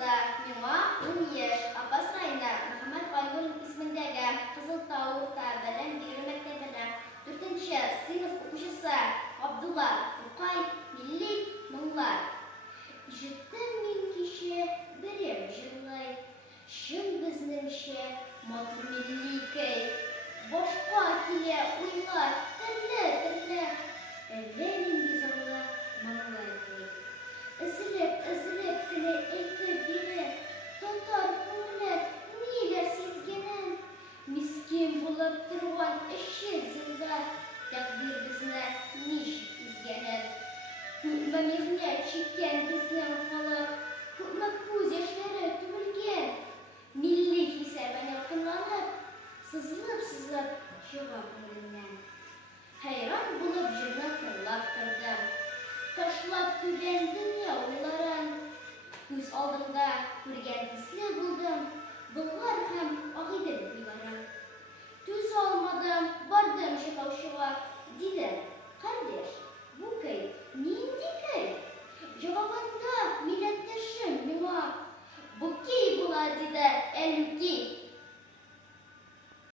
кызлар, миңа 10 яшь, Апастовский м.М.Х.Гайнуллина исемендәге Кзыл-Тауская белем бирү мәктәбендә 4-нче сыйныф укучысы Тукай милли моңлар. Ишеттем мин кичә берәү җырлый, чын безнеңчә матур милли көй. Башка килә уйлар, төрле, әллә нинди заңлы моңлар көй. Эзләп кенә әйтеп бирә, татар күңеле нигә сизгәнен. Мискин булып торган эшче зинда, тәкъдир безне ничек изгәнен. Күпме михнәт чиккән безнең халык, күпме күз яшьләре түгелгән. Милли хисабын якынланып, сызылып чыга күңелнән. Хайран булып җырны тыңлап тордым, ташлап түбән дөнья уйларын. Күз алдымда күргән төсле булды